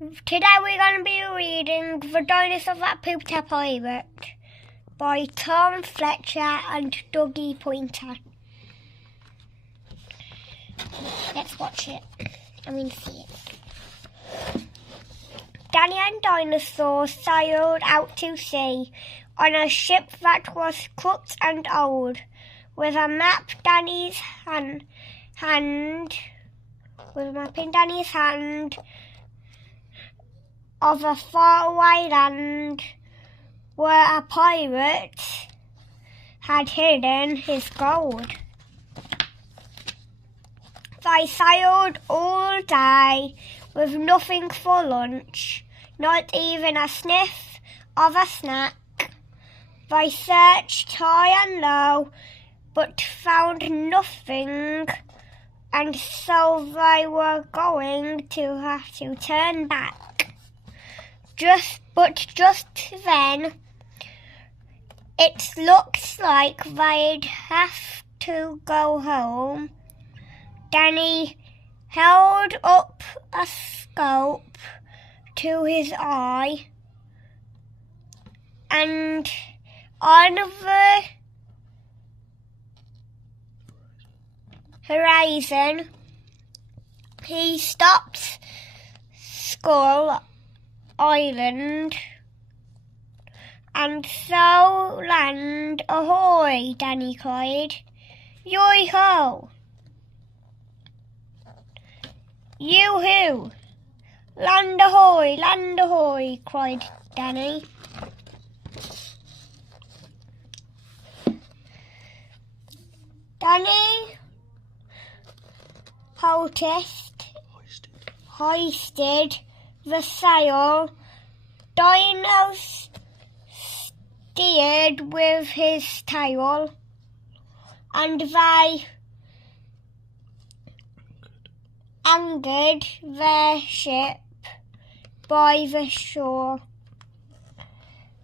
Today we're going to be reading The Dinosaur That Pooped a Pirate by Tom Fletcher and Dougie Pointer. Let's watch it. See it. Danny and Dinosaur sailed out to sea on a ship that was crooked and old, with a map in Danny's hand of a faraway land where a pirate had hidden his gold. They sailed all day with nothing for lunch, not even a sniff of a snack. They searched high and low, but found nothing, and so they were going to have to turn back. Just then, it looked like they'd have to go home. Danny held up a scope to his eye, and on the horizon, he stopped Skull Island, and so land ahoy, Danny cried. Yo-ho! Yoo-hoo! Land ahoy, cried Danny. Danny hoisted the sail. Dino steered with his tail, and they anchored their ship by the shore.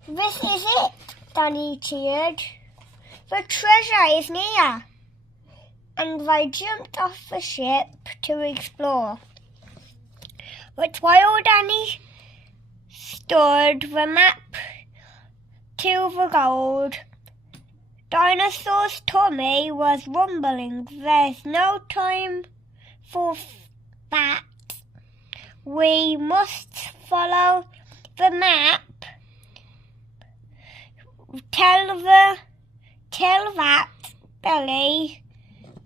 This is it, Danny cheered. The treasure is near. And they jumped off the ship to explore. But while Danny stood the map to the gold, Dinosaur's tummy was rumbling. There's no time for that. We must follow the map. Tell that belly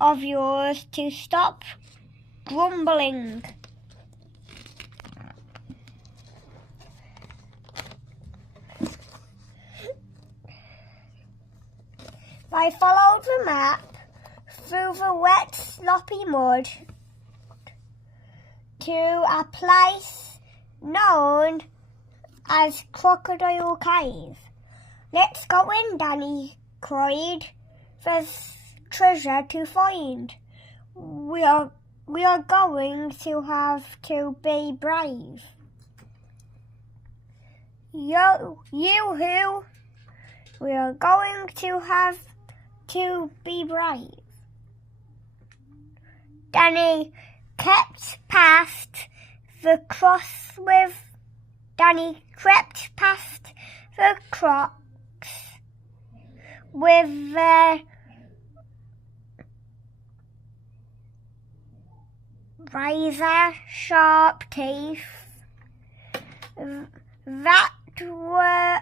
of yours to stop grumbling. They followed the map through the wet, sloppy mud to a place known as Crocodile Cave. Let's go in, Danny cried. There's treasure to find. We are going to have to be brave. Yoo-hoo! We are going to have to be brave. Danny crept past the crocks with their razor-sharp teeth that were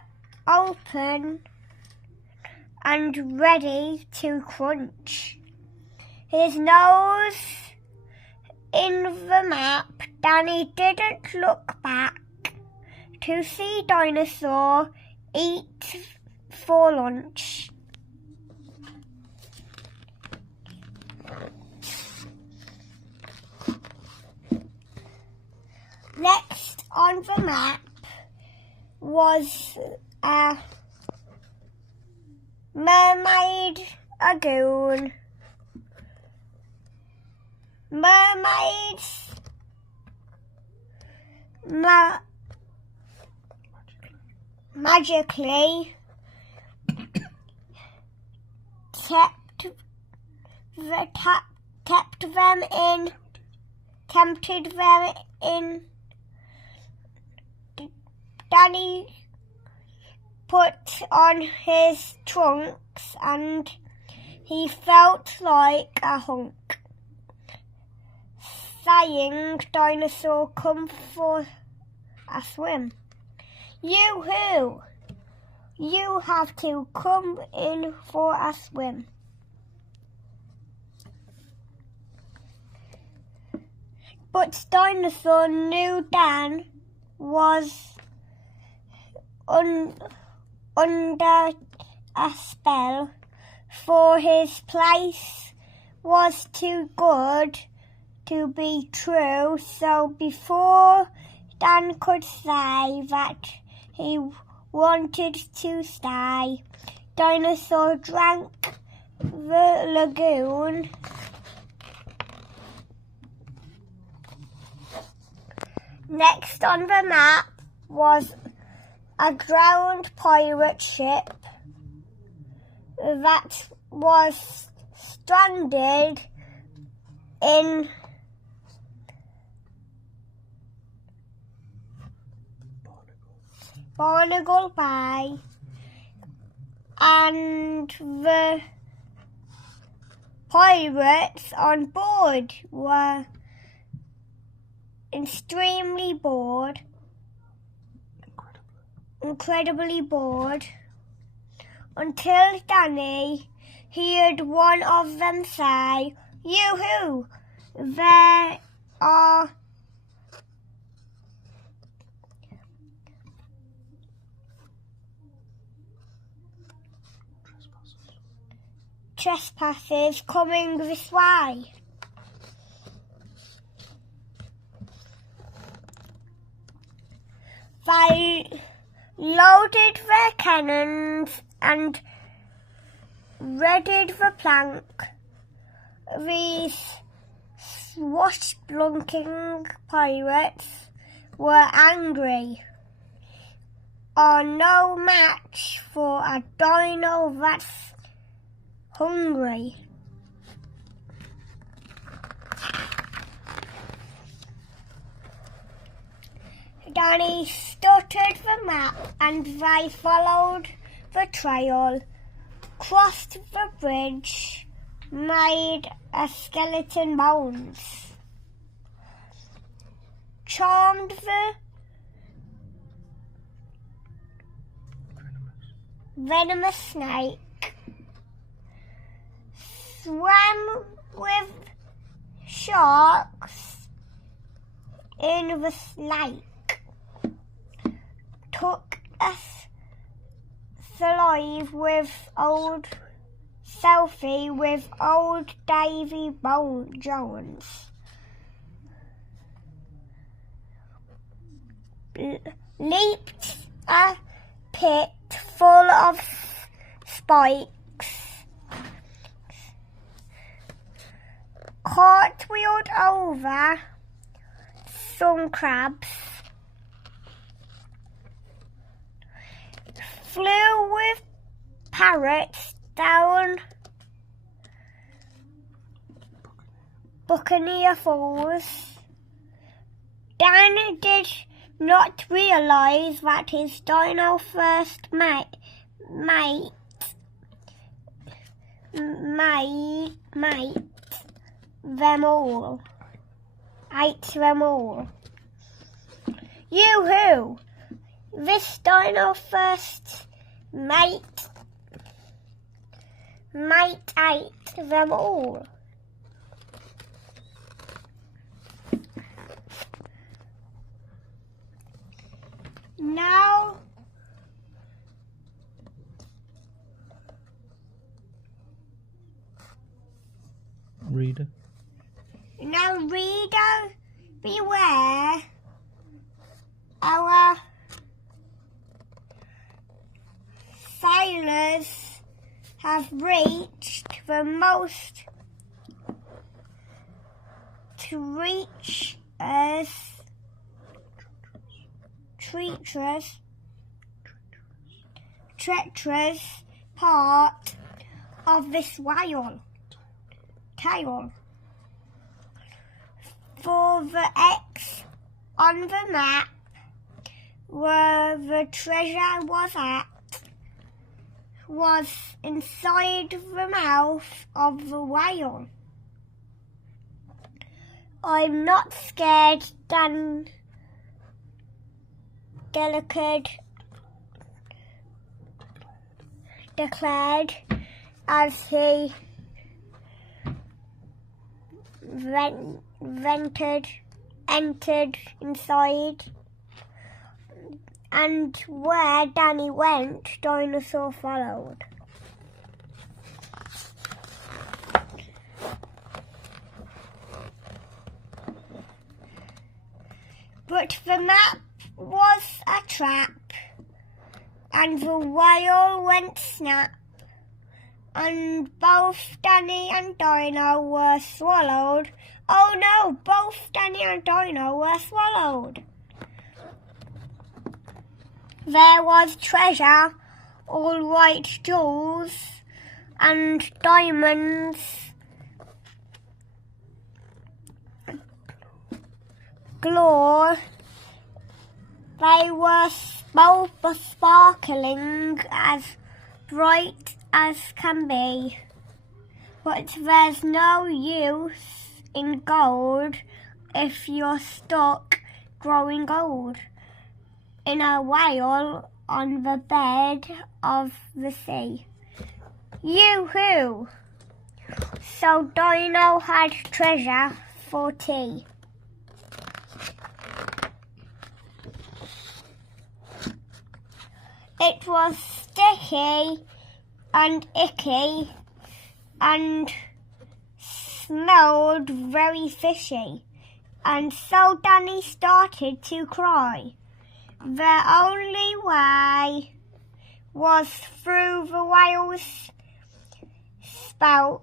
open and ready to crunch. His nose in the map, Danny didn't look back to see Dinosaur eat for lunch. Next on the map was a mermaid lagoon. Mermaids magically tempted them in Danny put on his trunks and he felt like a hunk, saying, "Dinosaur, come for a swim." "Yoo-hoo! You have to come in for a swim." But Dinosaur knew Dan was under a spell, for his place was too good to be true. So before Dan could say that he wanted to stay, Dinosaur drank the lagoon. Next on the map was a drowned pirate ship that was stranded in Barnacle Bay, and the pirates on board were extremely bored, incredibly bored, until Danny heard one of them say, "Yoo-hoo! There are trespassers coming this way." They loaded their cannons and readied the plank. These swashbuckling pirates were angry, are no match for a dino that's hungry. Danny stuttered the map and they followed the trail, crossed the bridge, made a skeleton bones, charmed the venomous snake, swam with sharks in the lake, took a selfie with old Davy Jones, leaped a pit full of spikes, cartwheeled over some crabs, flew with parrots down Buccaneer Falls. Dan did not realise that his dino first mate ate them all. Yoo-hoo! This dino first mate ate them all. Now reader, beware. Our sailors have reached the most treacherous part of this whale tail. For the X on the map where the treasure was inside the mouth of the whale. I'm not scared, Dan declared as he entered inside. And where Danny went, Dinosaur followed. But the map was a trap, and the whale went snap, and both Danny and Dino were swallowed. Oh no, both Danny and Dino were swallowed. There was treasure, all white jewels and diamonds, galore. They were both sparkling, as bright as can be. But there's no use in gold if you're stuck growing old in a whale on the bed of the sea. Yoo-hoo! So Dino had treasure for tea. It was sticky and icky and smelled very fishy, and so Danny started to cry. The only way was through the whale's spout.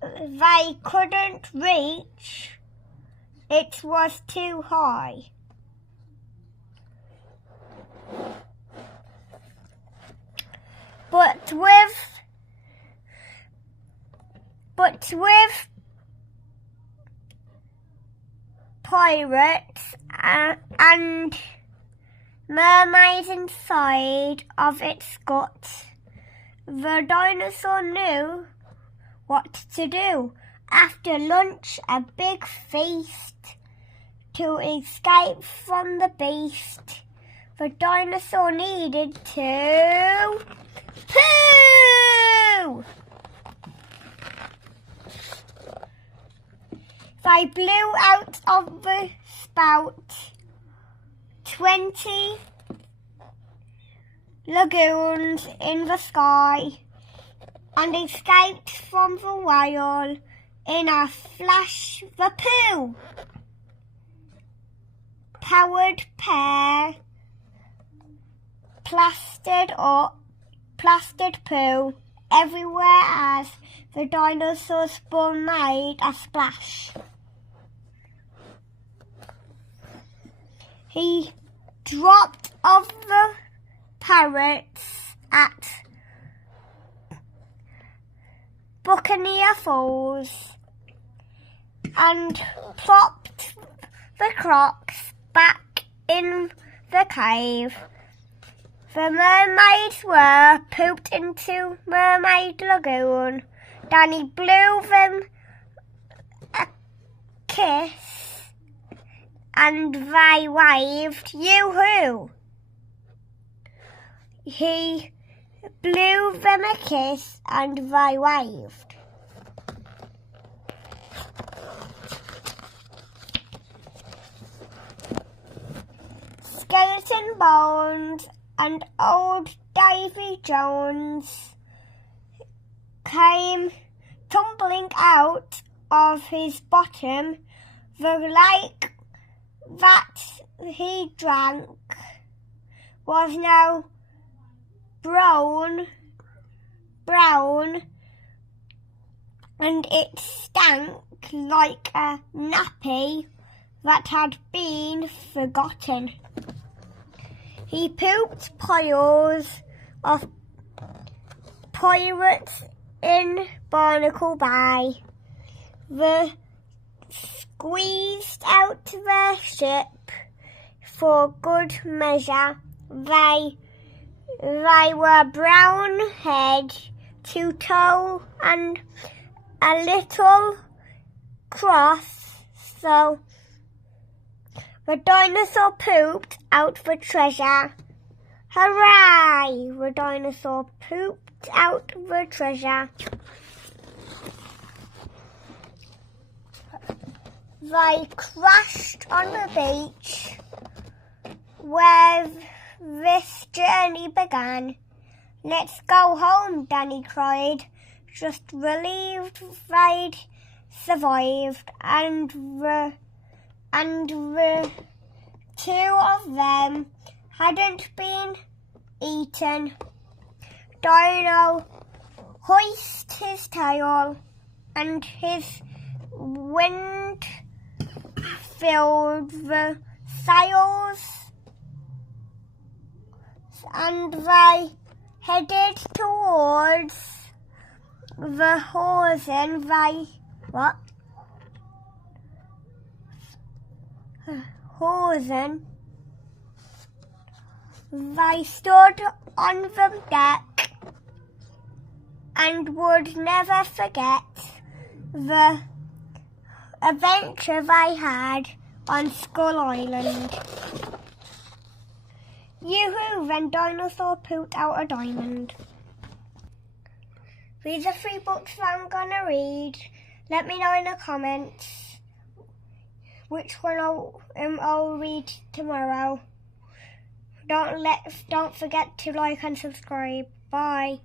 They couldn't reach, it was too high. But with pirates and mermaids inside of its gut, the dinosaur knew what to do. After lunch, a big feast to escape from the beast. The dinosaur needed to poo! They blew out of the spout 20 lagoons in the sky and escaped from the whale in a flash. The poo powered pair plastered poo everywhere as the dinosaur's spawn made a splash. He dropped off the parrots at Buccaneer Falls and plopped the crocs back in the cave. The mermaids were pooped into Mermaid Lagoon. Danny blew them a kiss and they waved yoo-hoo. He blew them a kiss and they waved. Skeleton Bones and old Davy Jones came tumbling out of his bottom. The lake that he drank was now brown, and it stank like a nappy that had been forgotten. He pooped piles of pirates in Barnacle Bay. They squeezed out their ship for good measure. They were brown head to toe and a little cross, so the dinosaur pooped out the treasure. Hooray! The dinosaur pooped out the treasure. They crashed on the beach where this journey began. Let's go home, Danny cried, just relieved they'd survived, and the two of them hadn't been eaten. Dino hoisted his tail, and his wind filled the sails, and they headed towards the horizon. They stood on the deck and would never forget the adventure they had on Skull Island. Yoo-hoo, then Dinosaur pooped out a diamond. These are 3 books that I'm going to read. Let me know in the comments which one I'll read tomorrow. Don't forget to like and subscribe. Bye.